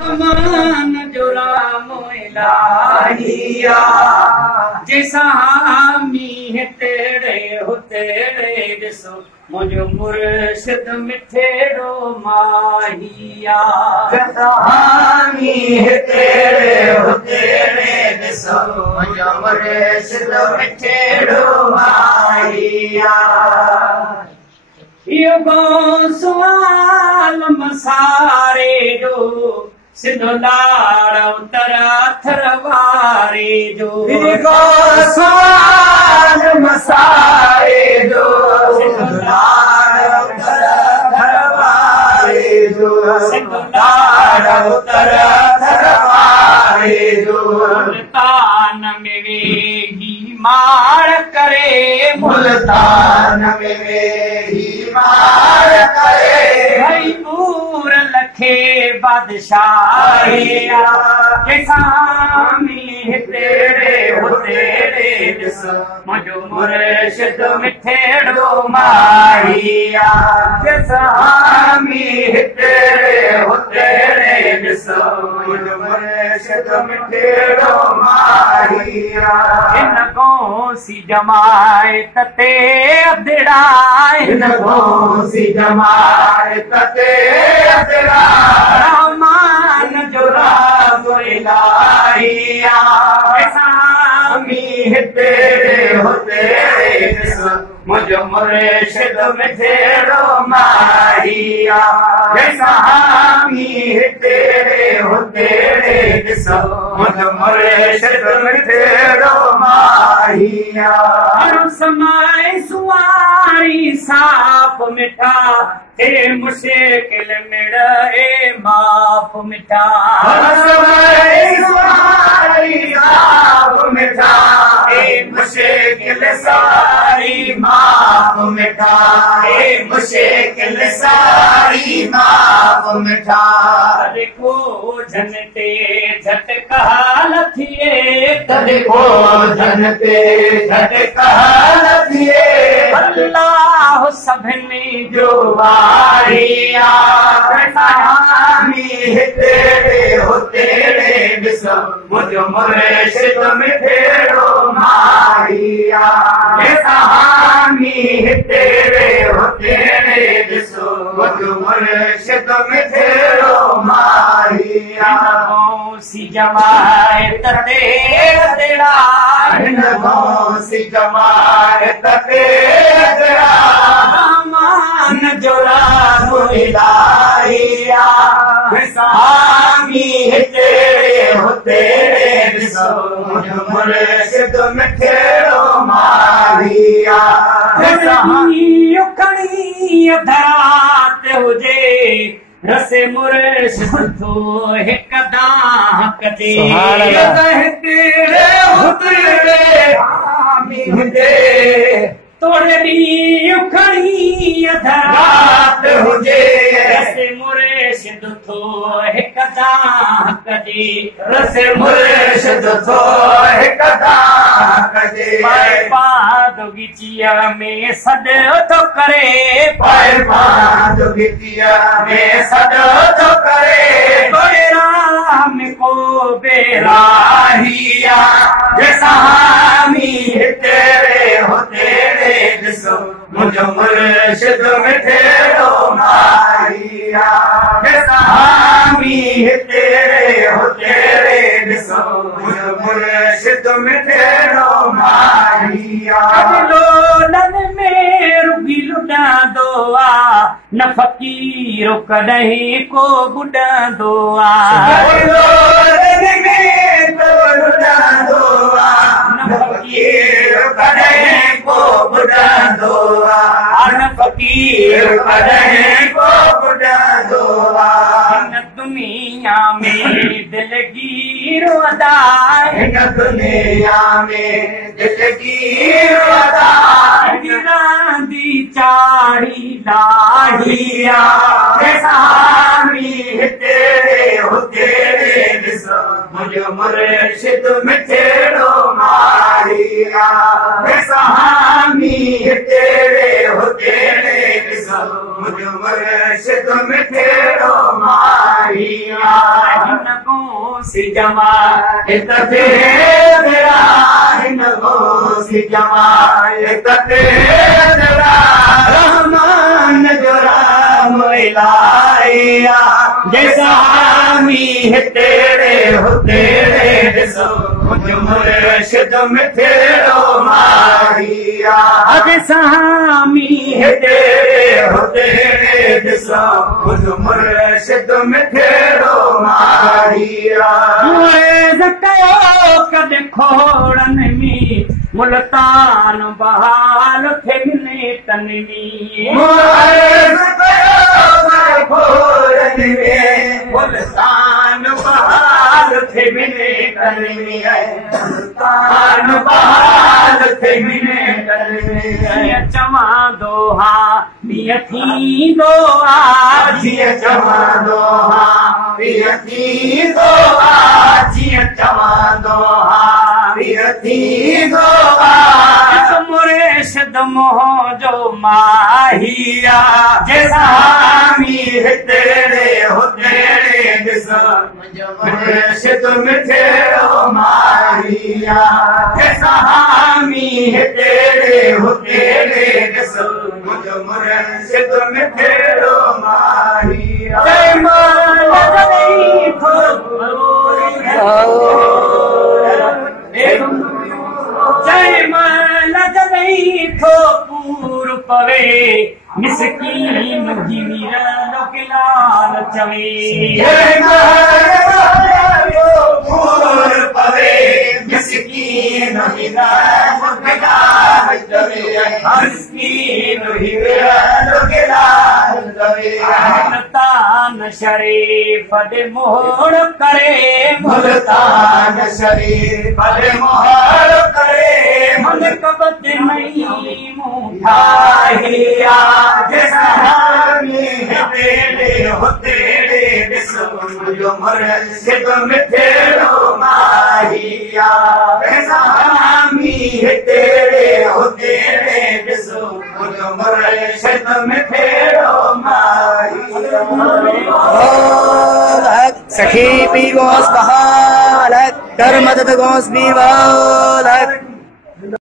मान जो राम इलाहिया जैसा मीह तेरे हो तेरे ॾिसो मुझो मुर्शिद मिठेड़ो माहिया जैसा मीह तेरे हो तेरे ॾिसो मुझो मुर्शिद मिठेड़ो माहिया यो गो सुवाल मसारे जो सिंधो लाड़ उतरा थरवारे जो गो सुवाल मसारे जो सिंधो लाड़ उतरा थरवारे जो सिंधो लाड़ उतरा थरवारे जो मुल्तान में वेही मार करे मुल्तान में वेही मार करे भाई पूर लखे बादशाहिया जैसा मीह तेरे हो तेरे ॾिसो मुझो मुर्शिद मिठेड़ो माहिया जैसा मीह तेरे हो तेरे ॾिसो मुझो मुर्शिद मिठेड़ो माहिया इन गोसी जमायत ते अदड़ाए इन गोसी जमायत ते अदड़ाए रहमान जो राम इलाहिया ऐसा मीह तेरे हो तेरे ॾिसो मुझो मुर्शिद मिठेड़ो माहिया जैसा मीह तेरे हो तेरे ॾिसो मुझो मुर्शिद मिठेड़ो माहिया हर समय सुवारी साफ मिठा हे मुश्किल मिड़े माफ मिठा हर समय सुवारी साफ मिठा हे मुश्किल सारी माफ मिठा हे मुश्किल सारी माफ मिठा देखो जनते झटका लथिए देखो जनते झटका लथिए अल्लाह सभिनी जो वारिया मीह तेरे हो तेरे ॾिसो मुझो मुर्शिद मिठेड़ो माहिया जैसा मीह तेरे हो तेरे ॾिसो मुझो मुर्शिद मिठेड़ो माहिया गौसी जमायत ते अदड़ा गौसी जमायत ते अदड़ा रहमान जो राम इलाहिया जैसा मीह तेरे हो तेरे ॾिसो मुझो मुर्शिद मिठेड़ो माहिया जैसा खणी धरात हुजे रसे मुर्शिद तो हिक दाहक दे तेरे हो तेरे मीह दे तोड़े ॾींहुं खणी धरात हुजे रसे मुर्शिद थो हिक दाहक दे रसे मुर्शिद थो हिक दाहक दे पादुगीचीअ में सॾु थो करे पादुगीचीअ में सॾु थो करे राम को बेराहिया जैसा मीह तेरे हो तेरे ॾिसो मुझो मुर्शिद मिठेड़ो माहिया जैसा मीह तेरे हो तेरे ॾिसो मुझो मुर्शिद मिठेड़ो माहिया लोलनि में रुगी लुॾंदो आ न फ़कीर कॾहिं को ॿुॾंदो आ लोलनि में लुॾंदो आ न फ़कीर कॾहिं को ॿुॾंदो आ न फ़कीर कॾहिं को ॿुॾंदो आ हिन दुनिया में दिलगीर अदा हिन दुनिया में दिलगीर अदा गिरांदी चाढ़ी लाहिया जैसा मीह तेरे हो तेरे ॾिसो मुझो मुर्शिद मिठेड़ो माहिया जैसा मीह तेरे हो तेरे ॾिसो मुझो मुर्शिद मिठेड़ो माहिया माहिया हिनको सी जमा इतते तेरा हिनको सी जमा इतते तेरा रहमान जो राम इलाहिया जैसा हामी है तेरे हो तेरे ॾिसो मुंहिंजो मुर्शिद मिठड़ो माहिया जैसा हामी है तेरे हो तेरे ॾिसो मुंहिंजो मुर्शिद मिठड़ो माहिया कॾहिं खोड़नि में मुल्तान बहाल थे मिले तन में मुल्तान बहाल थे मिले तन में मुल्तान बहाल थे मिले तन में चवा दोहा मिया थी दो जिया चवा दोहा मिया थी दो जिया चवा दोहा मिया थी दो मुर्शिद मोह जो माहिया जैसा हामी है तेरे हो तेरे ॾिसो मुंहिंजो मुर्शिद मिठड़ो माहिया जैसा हामी है तेरे हो तेरे ॾिसो मुंहिंजो मुर्शिद मिठड़ो माहिया जय मौला जय मौला जॾहिं थो पूर पवे मिसकीन जी वीरनो के लाल चवे जय मौला पूर पवे मिसकीन वीरनो के लाल चवे मिसकीन वीरनो के लाल चवे मुल्तान शरीफ दे मोहर करे मुल्तान शरीफ दे मोहर करे मन कबत नहीं मुठाहिया जैसा हामी है तेरे हो तेरे ॾिसो मुंहिंजो मुर्शिद मिठड़ो माहिया जैसा हामी है तेरे हो तेरे ॾिसो मुंहिंजो मुर्शिद मिठड़ो माहिया सखी पी गोस बहालत कर मदद गोस भी वालत